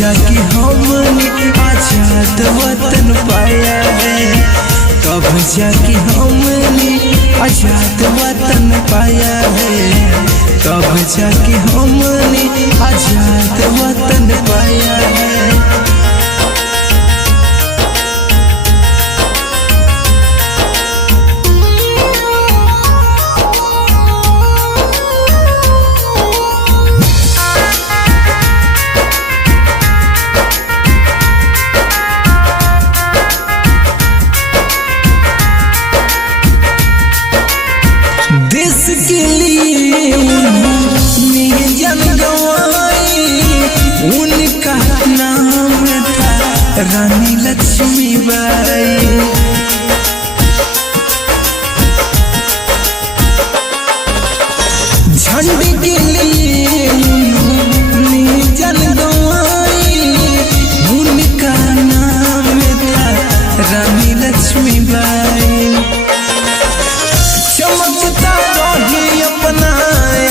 जाके हमने आजाद वतन पाया है, तब जाके हमने आजाद वतन पाया है, तब जाके हमने आजाद वतन पाया है। देश के लिए उन्होंने जान गंवाई, उनका नाम था रानी लक्ष्मीबाई। झंडे के लिए उन्होंने जान गंवाई, उनका नाम था रानी लक्ष्मीबाई। चमकता रही अपना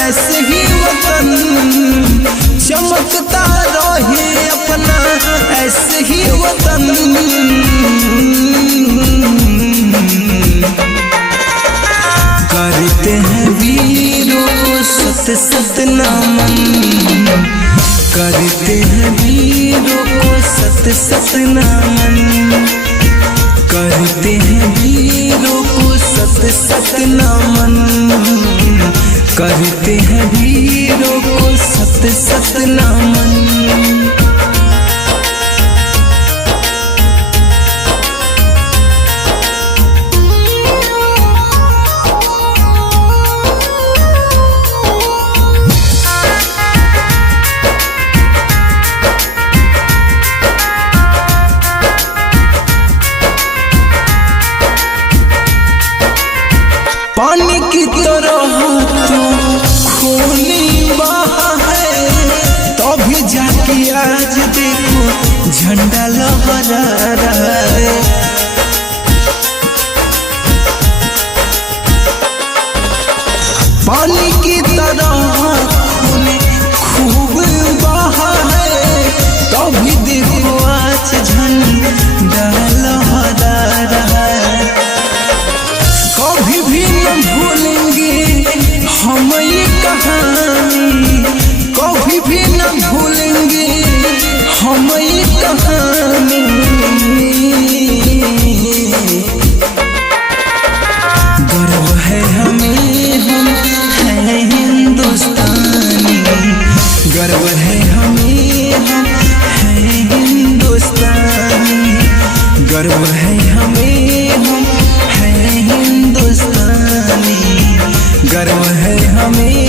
ऐसे ही वतन, चमकता रही अपना ऐसे ही वतन। करते हैं वीरों को सत सत नमन, करते हैं वीरों को सत सत नमन, करते हैं वीरों को सत सत नमन, करते हैं वीरों को सत सत नमन। पानी की तरह तो खूनी बहा है, तभी जाके आज देखो झंडा लहरा रहा है। पानी की तरह खूनी खूब बहा है, तभी देखो आज झंडा लहरा रहा है। कभी भी न भूलेंगे हम ये कहानी, कभी भी न भूलेंगे हम ये कहानी। गर्व है हमें, हम हैं हिंदुस्तानी, गर्व है हमें, हम हैं हिंदुस्तानी, गर्व है हमें, हम हैं हिंदुस्तानी, गर्व है हमें।